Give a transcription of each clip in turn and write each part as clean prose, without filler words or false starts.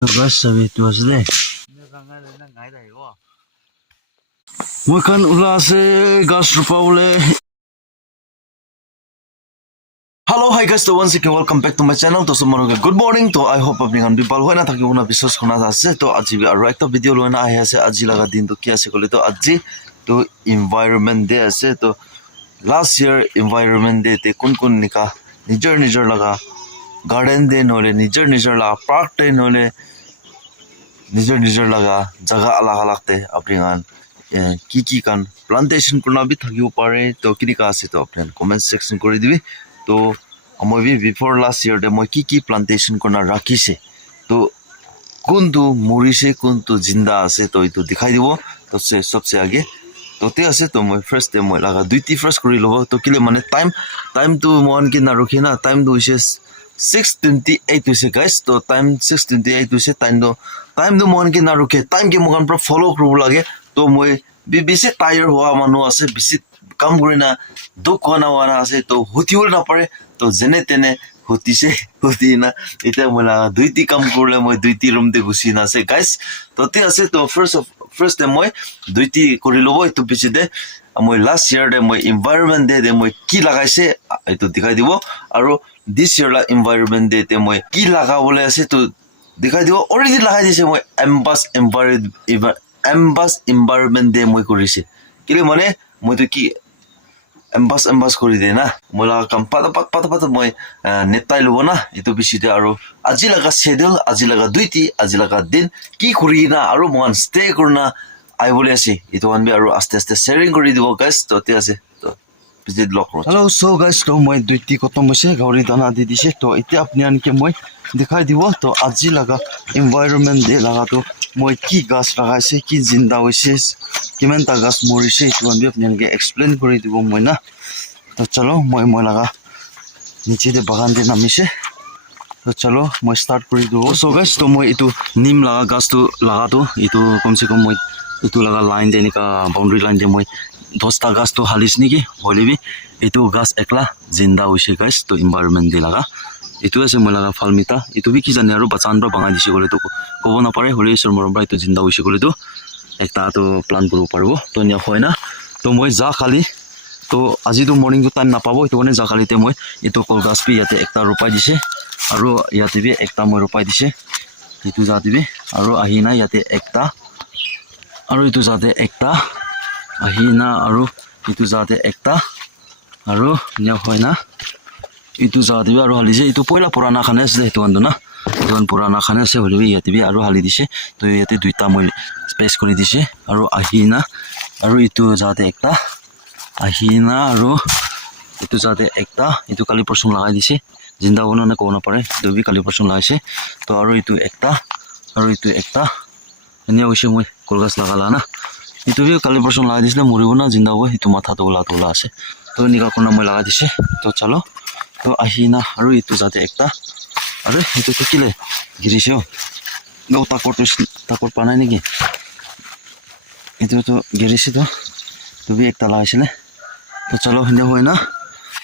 Bas sabi tu asde. Moi kan ulase gas rupa ule. Hello, hi guys. So once again, welcome back to my channel. To someone good morning. To I hope apni han people hoina thaki una bisos khona ase. To aji bi aru ekta video loina ahi ase. Aji laga din to ki ase kole to aji to environment day ase. To last year environment day te kun nika nijor laga garden day nole nijor laga park day nole nijor laga jaga alag te apni han ki kan plantation kurna bi thakibo pare. To kini ka ase to apni comment section kori dibi. तो मैं भी before last year मैं की plantation करना रखी से तो कौन तो मुरी से कौन तो जिंदा आसे तो ये तो दिखाई दिवो तो से सबसे आगे तो ते आसे तो मैं first day मैं लगा दुईटी first करी लो तो किले माने time तो मोहन की ना रुके ना time तो इसे 6:28 उसे guys तो time 6:28 उसे time तो मोहन की ना रुके time के मोहन पर follow करो लगे तो मैं बीसी टायर हुआ मानो आसे बीसी काम करना दुख होना वाला आसे तो होती हो ना पड़े तो जने तेने होती ना इतना मुला दुईटी काम कर ले मैं दुईटी रूम दे घुसी ना से गाइस तो ते आसे तो first day मैं दुईटी करी लो तो पीछे दे मैं last year दे मैं environment दे मैं की लगाई से तो दिखाई दिवो और this year ला environment दे मैं की लगा बोले आसे तो दिखाई दिवो already लगाई दिसे मैं एम्बास environment दे मैं करी से किले माने मैं तो की एम्बास কৰি দে না মোলা কাম পাতা মই নেতাই লব না এটো বিচিতে আৰু আজি লাগা শেডিউল আজি লাগা দুইটি আজি লাগা দিন কি কৰি না আৰু মন ষ্টে কৰনা আই বলে আছে এটো আনবি আৰু আস্তে শেয়াৰিং কৰি দিব গাইস তো তে আছে তো বিজি ব্লক ৰ हेलो সো গাইস তো মই দুইটি খতম হৈছে গাউৰি দানা দি দিছে তো এতিয়া আপনি আনকে মই দেখাই দিব তো আজি লাগা এনভায়রনমেন্ট দে লাগা তো মই কি গাছ লাগাইছে কি জিন্দা হৈছে কিমান তা গাছ মৰিছে এটো আনবি আপনি আনকে এক্সপ্লেইন কৰি দিব মই না तो चलो मैं लगा नीचे दे बागान दे नामिसे तो चलो मैं स्टार्ट कर दो सो गाइस तो मैं इतु नीम लगा गाछ तो लगा तो इतु कम से कम मैं इतु लगा लाइन दे निका बाउंड्री लाइन दे मैं 10 टा गाछ तो हालिस निकी होली भी इतु गाछ एकला जिंदा होइसे गाइस तो एनवायरनमेंट दे लगा इतु আছে মই লাগা ফালমিতা ইতু বি কি জানে আৰু বাচান পৰা বাঙাই দিছে গলে তো কব না পাৰে হলে সৰ মৰম পৰা ইতু জিন্দা होइसे গলে তো একটা তো প্লান কৰিব পাৰিব তো নিয়া হয় না তো মই যা খালি तो आज तो मॉर्निंग तो टाइम ना पाबो तो ने जाखालिते মই इतो कल गाछ भी याते एकटा रुपाई दिसे और याते भी एकटा মই रुपाई दिसे इतो जाते भी और आहिना याते एकटा और इतो जाते एकटा आहिना और इतो जाते एकटा और न्या होइना इतो जाते भी और हाली जे इतो पहिला पुराना खाने আছে हेतु आन्दो ना जोन पुराना खाने আছে হলি याते भी और हाली दिसे तो याते दुईटा মই स्पेस কৰি दिसे और आहिना और इतो जाते एकटा আহিনা আৰু এটো যাতে একটা এটো কালি পৰসং লাগাই দিছে জিন্দা বনো না কোনা পাৰে দুবি কালি পৰসং লাগাইছে তো আৰু এটো একটা এনে হইছে মই কলগাছ লাগালা না এটো বি কালি পৰসং লাগাই দিছিল মৰিব না জিন্দা হ'ব এটো মাথা তোলা আছে তো নিকা কোনা মই লাগাই দিছে তো চলো তো আহিনা আৰু এটো যাতে একটা আরে এটো তো কিলে গিরিছে গও তাকর পানাই নেকি এটো তো গিরিছে তো भी एक तला आइसले तो चलो हिंदे होय ना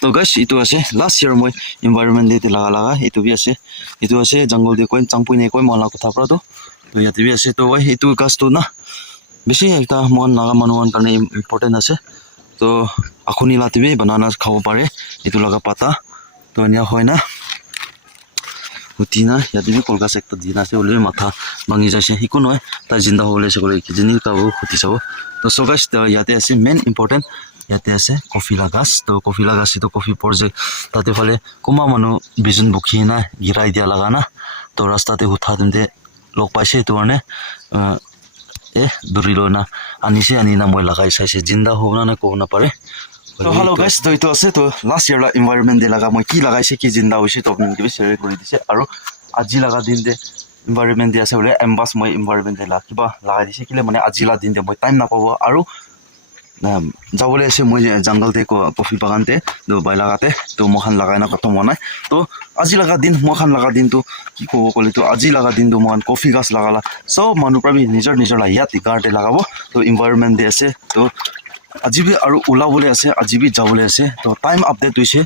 तो गाइस इतो আছে लास्ट ईयर মই एनवायरनमेंट दे लगा इतो भी আছে जंगल दे कोइन चांगपुइ ने कोइ मला कथा pra तो याते भी আছে तो भाई इतो गाछ तो ना बेसी एकटा मन नागा मानुवान কাৰণে इम्पोर्टेंट আছে तो आखुनि लाते भी बनाना खाओ पारे इतो लगा पाता तो निया होय ना हुतिना याते भी कलगाछ एकटा दिन আছে ওলে মাথা ভাঙি যাইছে হিকো নয় তা জিন্দা হলে সে কলে কিজনি কাবো খুতি যাব तो सो गाइस याते আছে मेन इम्पोर्टेंट याते আছে कॉफी लागास तो कॉफी लागास तो कॉफी प्रोजेक्ट ताते फले कुमा मानु बिजन बुखी ना गिराई दिया लगा ना तो रास्ताते उठा दिनते लोग पाइसे तो ने दुरिलो ना आनिसे आनिना মই লাগাই চাইছে জিন্দা होना ना को ना पारे तो हेलो गाइस तो इतो আছে तो लास्ट ईयर ला एनवायरनमेंट दे लगा মই কি লাগাইছে কি জিন্দা হইছে তো আপনি দিবি শেয়ার কৰি দিছে আৰু আজি লাগা দিন দে एनवायरनमेंट दे আছে বলে এমবাস মই एनवायरनमेंट দে কিবা লাগাই দিছে কিলে মানে আজিলা দিন দে মই টাইম না পাবো আৰু যাবলে আছে মই জঙ্গল তে কফি বাগান তে তো বাই লাগাতে তো মখান লাগাই না খতম হোৱা নাই তো আজি লাগা দিন মখান লাগা দিন তো কি কব কলে তো আজি লাগা দিন তো মখান কফি গাছ লাগালা সব মানুহ প্ৰাবি নিজৰ লা ইয়াতে গাৰ্ডে লাগাব তো এনवायरनमेंट দে আছে তো আজি বি আৰু উলাবলে আছে আজি বি যাবলে আছে তো টাইম আপডেট হৈছে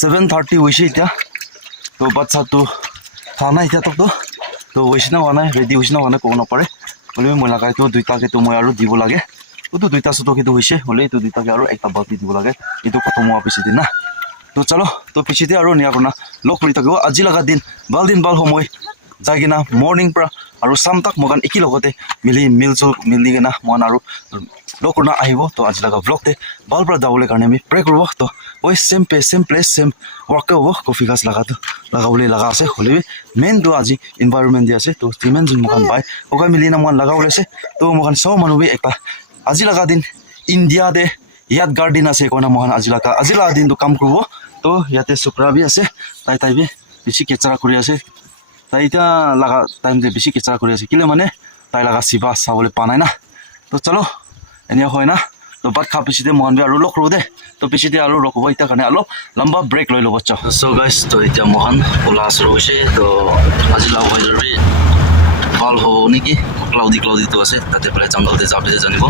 7:30 হৈছে এতিয়া তো বাচ্চা তো খানা এতিয়া তকতো তো হৈছে না হোৱা নাই ৰেডি হৈছে না হোৱা নাই ক'ব নপাৰে হ'লেও মই লাগাইতো দুইটাকেতো মই আৰু দিব লাগে তো দুইটা চটকেতো হৈছে হ'লে এইটো দুইটাকে আৰু একটা বাল্টি দিব লাগে এইটো খতম হোৱাৰ পিছতে না তো চলো তো পিছতে আৰু নিয়াৰ পৰা লগ কৰি থাকিব আজি লগা দিন ভাল সময় যাই কিনা মৰ্ণিং পৰা আৰু চাম তাক মগান একে লগতে মিলি কিনা মন আৰু লগ কৰি আহিব তো আজি লগা ব্লগতে ভাল পৰা যাবলৈ কাৰণে আমি প্ৰে কৰিব তো ওই সেম প্লেচ সেম ৱৰ্ক হ'ব কফি গাছ লগাবলৈ লগা আছে হ'লে মেইনটো আজি এনভাইৰনমেণ্ট দি আছে তো যিমান যোন মগান পায় সবাই মিলি না মন লগাবলৈ আছে তো মগান চব মানুহ একটা আজি লগা দিন ইণ্ডিয়াতে ইয়াত গাৰ্ডেন আছে কয়না মহান আজি লগা দিনটো কাম কৰিব তো ইয়াতে চুক্ৰাবি আছে তাই বেছি কেঁচৰা কৰি আছে তাই এতিয়া লগা টাইমতে বেছি কেঁচৰা কৰি আছে কেলে মানে তাই লগা চিবা চাবলৈ পোৱা নাই না তো চলো এনে হয় না তো ভাত খোৱাৰ পিছতে মহান আৰু লগ কৰোঁ দে তো পিছতে আৰু লগ হ'ব এতিয়া কাৰণে অলপ লম্বা ব্ৰেক লৈ ল'ব চাওঁ চ' গাইজ তো এতিয়া মহান ওলা আছোঁ হৈছে তো আজি লগ হৈ যাবি ভাল হ'ব নেকি ক্লাউডিটো আছে তাতে পেলাই জংঘলতে যাওঁতে জানিব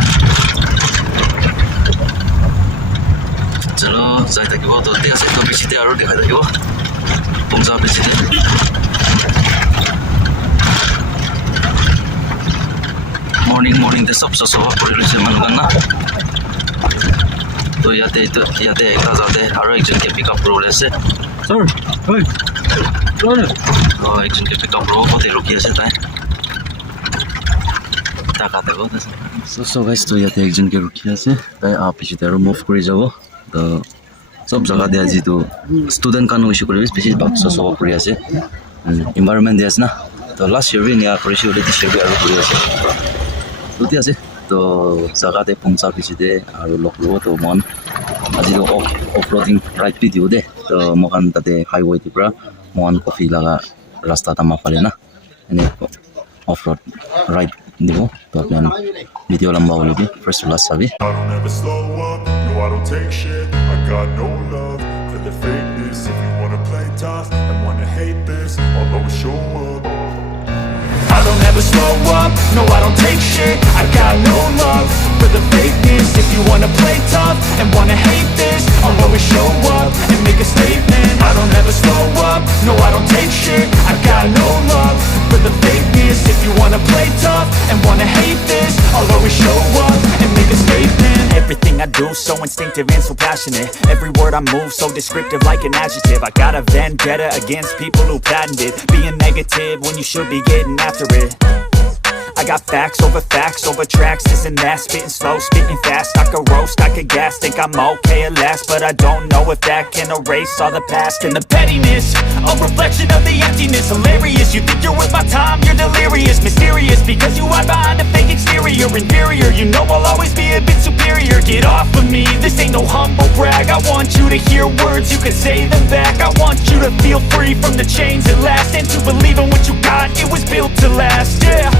চলো যাই থাকিব ততে আছে তো পিছতে আৰু দেখাই থাকিব পঞ্চাৱ পিছতে মৰ্ণিংতে চব কৰি লৈছে মানুহজন না তো ইয়াতে এটা যাতে আৰু একজনকে পিক আপ কৰিবলৈ আছে একজনকে পিক আপ কৰিব তাতে ৰখি আছে তাই তো ইয়াতে একজনকে ৰখি আছে তাই পিছতে আৰু মুভ কৰি যাব তো সব জায়গাতে যিটো ষ্টুডেণ্ট কাৰণে ইছ্যু কৰি বেছি চব কৰি আছে এনভাইৰনমেণ্ট দি আছে না তো লাষ্ট ইয়াৰ বি নিয়া কৰিছে হ'লে দিছ ইয়াৰ আৰু কৰি আছে দুটি আছে তো জাগাতে পঞ্চা পিছতে আৰু লগ ল'ব তো মন আজি অফ ৰডিং ৰাইড বি দিওঁ দে তো মহান তাতে হাইৱেটোৰ পৰা মহান কফি লগা ৰাস্তা আমাৰ ফালে না এনে অফ ৰড ৰাইড দিব তো আপোনাৰ ভিডিঅ' লম্বা হ'লে ফাৰ্ষ্ট লাষ্ট চাবি I don't take shit, I got no love for the fakeness. If you wanna play tough and wanna hate this, I'll always show up. I don't ever slow up, no I don't take shit, I got no love for the fakeness. If you wanna play tough and wanna hate this, I'll always show up and make a statement. I don't ever slow up, no I don't take shit, I got no love for the fakeness. If you wanna play tough and wanna hate this, I'll always show up and make a statement. Everything I do so instinctive and so passionate. Every word I move so descriptive like an adjective. I got a vendetta against people who patented being negative when you should be getting after it. I got facts over tracks, this and that. Spitting slow, spitting fast, I could roast, I could gas. Think I'm okay at last, but I don't know if that can erase all the past. And the pettiness, a reflection of the emptiness. Hilarious, you think you're worth my time, you're delirious. Mysterious, because you hide behind a fake exterior. Inferior, you know I'll always be a bit superior. Get off of me, this ain't no humble brag. I want you to hear words, you can say them back. I want you to feel free from the chains at last, and to believe in what you got, it was built to last, yeah.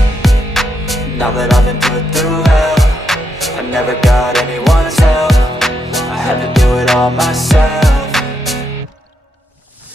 Now that I've been put through hell, I never got anyone's help, I had to do it all myself.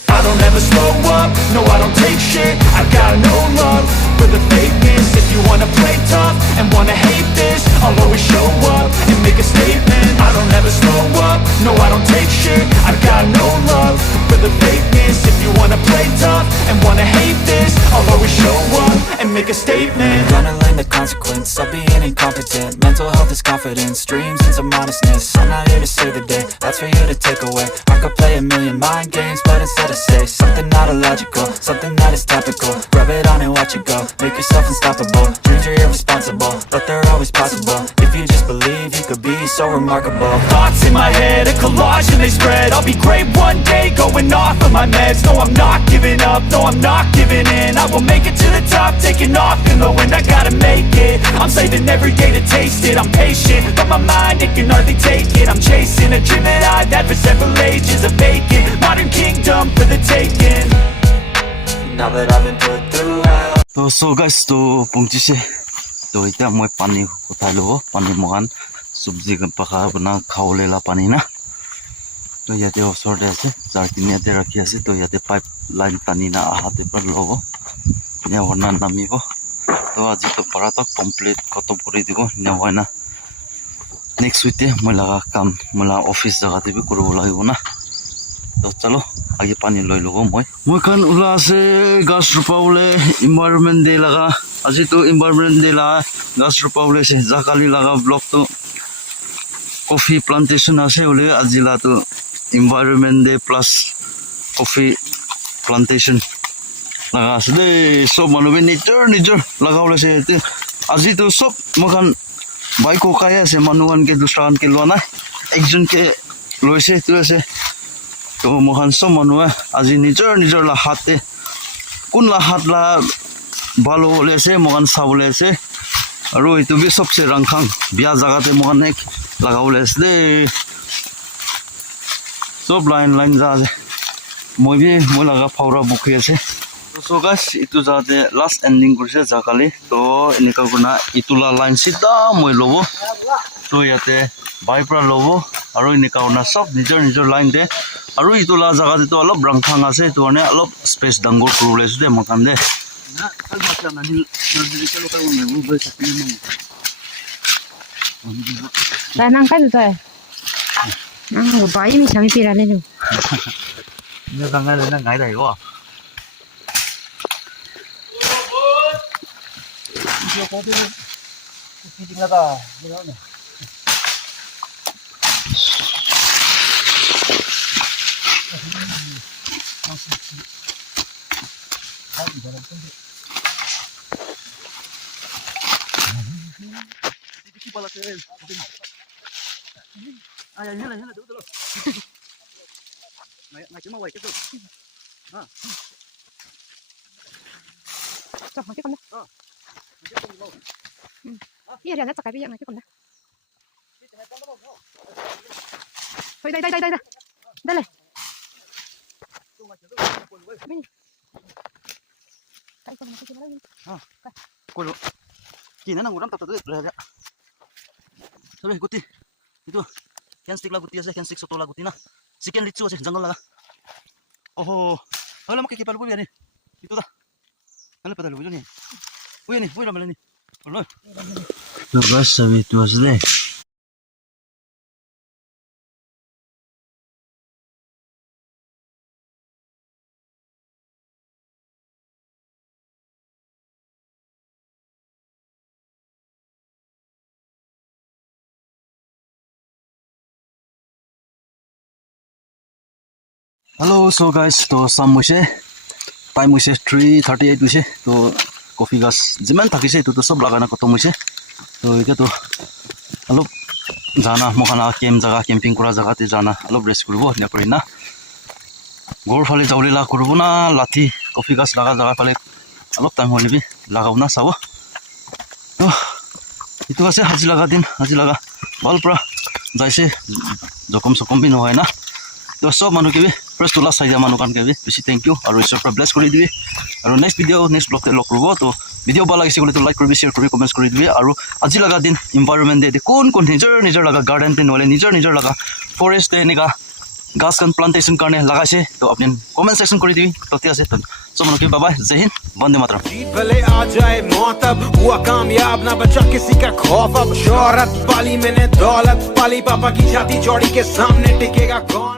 I don't ever slow up, no I don't take shit, I got no love for the fakeness. If you wanna play tough and wanna hate this, I'll always show up and make a statement. I don't ever slow up, no I don't take shit, I got no love for the fakeness. If you wanna play tough and wanna hate this, I'll always show up and make a statement. Gonna learn the consequence of being incompetent. Mental health is confidence, dreams and some honestness. I'm not here to save the day, that's for you to take away. I could play a million mind games, but instead I say something not illogical, something that is topical. Rub it on and watch it go, make yourself unstoppable. Dreams are irresponsible, but they're always possible. If you just believe, you could be so remarkable. Thoughts in my head, a collage and they spread. I'll be great one day, going off of my meds. No, I'm not giving up, no, I'm not giving in. I will make it to the top, taking off in the wind. I gotta make it, I'm saving every day to taste it. I'm patient, but my mind, it can hardly take it. I'm chasing a dream that I've had for several ages. A vacant, modern kingdom for the taking. Now that I've been put through hell. So guys, to pungchise to এতিয়া মই পানী উঠাই ল'ব পানী মহান চব্জি পাকা খাবলৈ লা পানী না তো ইয়াতে ওচৰতে আছে যাৰ কিনি ইয়াতে ৰাখি আছে তো ইয়াতে পাইপ লাইন টানি না আহাতে পৰা ল'ব নেওয়ানা নামিব তো আজি তো পাৰাতক কমপ্লিট খতম কৰি দিব নেওয়া না নেক্সট উইকে মই লগা কাম মই অফিচ জেগাতে বি কৰিব লাগিব না তো চলো আগে পানী লৈ ল'ব মই খান ওলা আছে গাছ ৰোপাবলে এনভাইৰনমেণ্ট ডে লগা আজিতো এনভাইৰনমেণ্ট ডে লগা গাছ ৰোপাবলে আছে জাকালি লগা ব্লকটো কফি প্লান্টেশ্যন আছে ওলে আজি লাটো environment day plus coffee plantation লগা আছে দেই চব মানুহে নিজৰ লগা ওলাইছে আজিতো চব মোখান বাইকো কাই আছে মানুহকে দুসৰানকে লোৱা নাই একজনকে লৈছে এইটো আছে তো মোখান চব মানুহে আজি নিজৰ হাতে কোন হাত লা ভাল হ'বলৈ আছে মোখান চাবলৈ আছে আৰু এইটো বি চবচে ৰাংখাং বিয়া জাগাতে মোখান এক লগাবলৈ আছে দেই চব লাইন যা আছে মই লগা ফাউৰা বুকি আছে তো গাইছ এইটো যাতে লাষ্ট এণ্ডিং কৰিছে জাকালি তো এনেকুৱা গুণা ইটোলা লাইন চিধা মই ল'ব তো ইয়াতে বাইৰ পৰা ল'ব আৰু এনেকুৱা গুণা চব নিজৰ লাইন দে আৰু ইটোলা জাগাতেতো অলপ ৰাংখাং আছে সেইটো কাৰণে অলপ স্পেচ ডাঙৰ কৰিব লৈছোঁ দেই মই কাম দে来，那开始在。我把一米小米别来那种。 你刚才那挨得个？哎呀，现在走了。我今晚我也走。啊。走，我去干的。啊。一人在做改变，我去干的。对，得嘞。啊，过了。今天那我让他来着。Sabi, guti. Itu. Can stick lah guti asa, can stick soto lah guti na. Sikian litsu asa, jangan lah. Oh, wala makikipal ko yan eh. Itu dah. Ano pa talo ni? Uy ni, uy ramal ni. Olo. Lugas sabi itu asle. Hello, so guys, to sam moise time moise 3:38 moise to coffee gas jiman thakise to sob lagana koto moise to eta to alop jana mokhana camp jaga camping kura jaga te jana alop rest kuribo na korina gor phale jaule la kuribo na lathi coffee gas laga jaga phale alop time holibi lagauna sabo to itu ase haji laga bal pura jaise jokom sokom bi no hoy na to sob manu ke bi first to last saija manu kan ke bi beshi thank you aru ishor pra bless kori dibi aru next video next blog te log korbo to video bal lagise gole to like koribi share koribi comments kori dibi aru aji laga din environment de kon নিজৰ laga garden te nole নিজৰ laga forest te nika gas kan plantation karne lagaise to apni comment section kori dibi to tia ase to so manu ke bye bye jai hind vande mataram जीत भले आ जाए मौत अब हुआ कामयाब ना बचा किसी का खौफ अब शोहरत पाली मैंने दौलत पाली पापा की छाती चौड़ी के सामने टिकेगा कौन